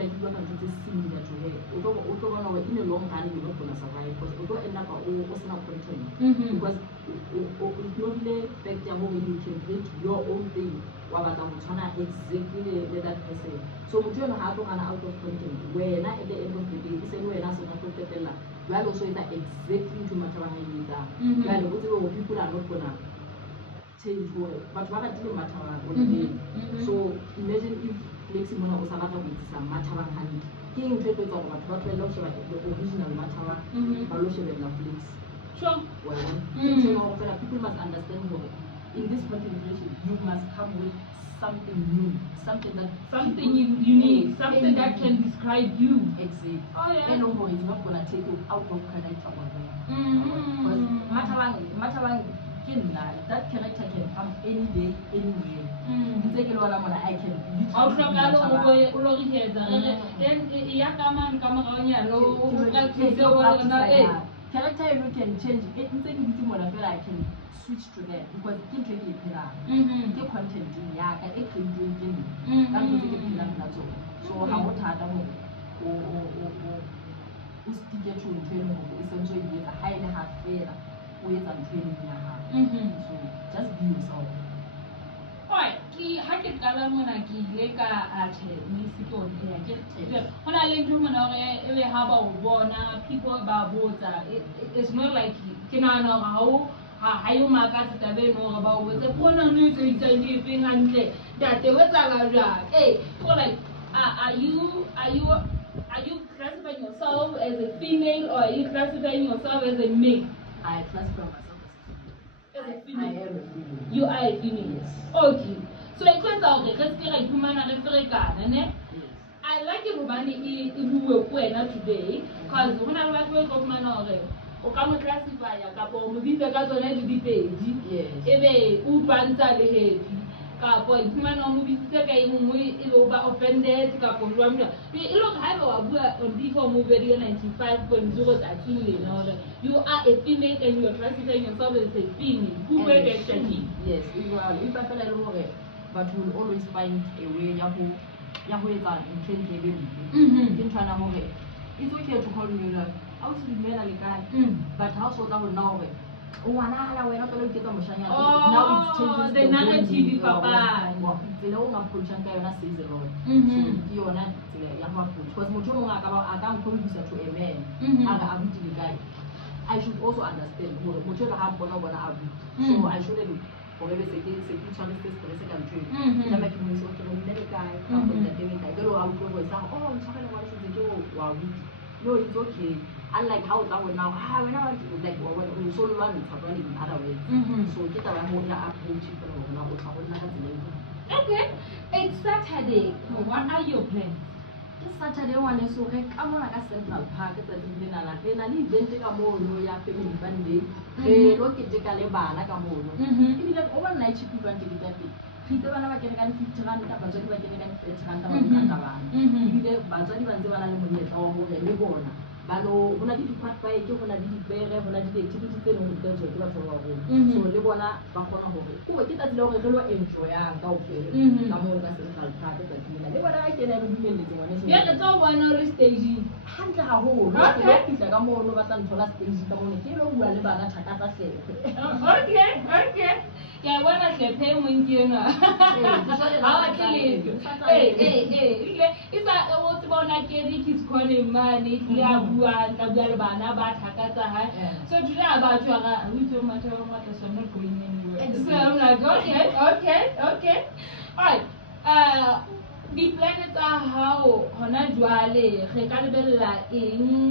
dula ke bua ka ntho tse similar to her o tlo bona hore in a long run you're not gonna survive because o tlo end up o sena content because o tlo fact ya hore you can create your own thing wa batla go tshwana exactly le that person so motho yona ha tlo gana out of content wena at the end of the day e se le wena se na tlo fetela you are also exactly to matter wa haitsa ya le botse go people are not gonna change gore batho ba ratile mathaba so imagine if Flexi mona o sa batla go itsisa mathaba hantle ke eng tlo etsa gore batho ba tlwela go sheba the original mathaba ba lo shebella Flex sure well people must understand gore in this content creation you must come with something new something unique something that can describe you exactly yeah. And it's not gonna take you out of character because mathaba that character can come any day, anywhere. Take a lot of I can character you can change it. I can switch to that because it can be the content so how would essentially a highly hard fair with and training so just be yourself. Alright, ha ke qala mona ke ile ka athe music on air ke hona le ntho mona hore ebe ha ba o bona people ba botsa it's not like ke nana ha yo makatsa tabe no ba o botsa bona no tse itse feng hantle tate wetsa la ja for like are you classifying yourself as a female or are you classifying yourself as a male? I classify myself as a female. I am a female. You are a female. Yes. Okay. So I can't tell you respira humana refrega, ne? I like it when you were today because when I like wake up man o ka mo classify ka bo mo bitse ka tsone le dipedi. Yes. Ebe o bantsa le happy. Ka bo humana mo bitse ka engwe e lo ba offended ka bo lwa e lo ga ba wa bua on before mo video 95.0 actually no you are a female and you are classifying yourself as a female who were actually yes if I feel like but will always find a way ya go etsa ntho e be ke ntwana hore it's okay to call me like I was dumela le kae but how so tla go nna hore o wana hala wena pele o ketsa moshanyana now it's changing the narrative papa tsela o nga approachang ka yona says a lot so ke yona tsela ya go approach because motho mongwe a ka nkondusa to a man aga a butile kae I should also understand gore motho ga a bona a buti so I shouldn't gore be se ke tshwane se stress ka ntwe ya ma ke mo se o ke mo le kae ka go nna teng kae ke lo a utlwa go sa o ntshagela wa se ke wa buti no it's okay unlike how that one now when I want to like when so long it's happening in other ways so ke taba mo ya approach for na o tla go nna ka tsela okay it's Saturday what are your plans? This Saturday one so re ka mona ka Central Park tsa dinana na le event ka mo no ya family fun day lo ke ka le bana ka mo no e bile overnight shift ba ke ditape khitse bana ba kene ka 50 rand ka batswadi ba kene ka 30 rand ba ka bana e bile batswadi ba ntse bana le monyetla wa hore le bona balo hona di part by ke hona di dipere hona di activity tse leng go tswa ke batho ba go so le bona ba kgona hore o ke tatile hore re lo enjoy ang ka ofela ka mo ka Central Park tsa dinana le bona ba kene le dumelletse ngwane so ya ke tlo bona le stage hantle ha ho lo ke fitla ka mo no ba tla nthola stage ka mo ke lo bua le bana thaka tsa hle okay ya bona hlephe mongena ha wa tlile ile isa o tsona ke di kids khone mane ya bua le bana ba thakatsa ha so dira ba tshwara we do matter what so not going anywhere so I'm like okay alright di planets a hao hona jwale re ka lebella eng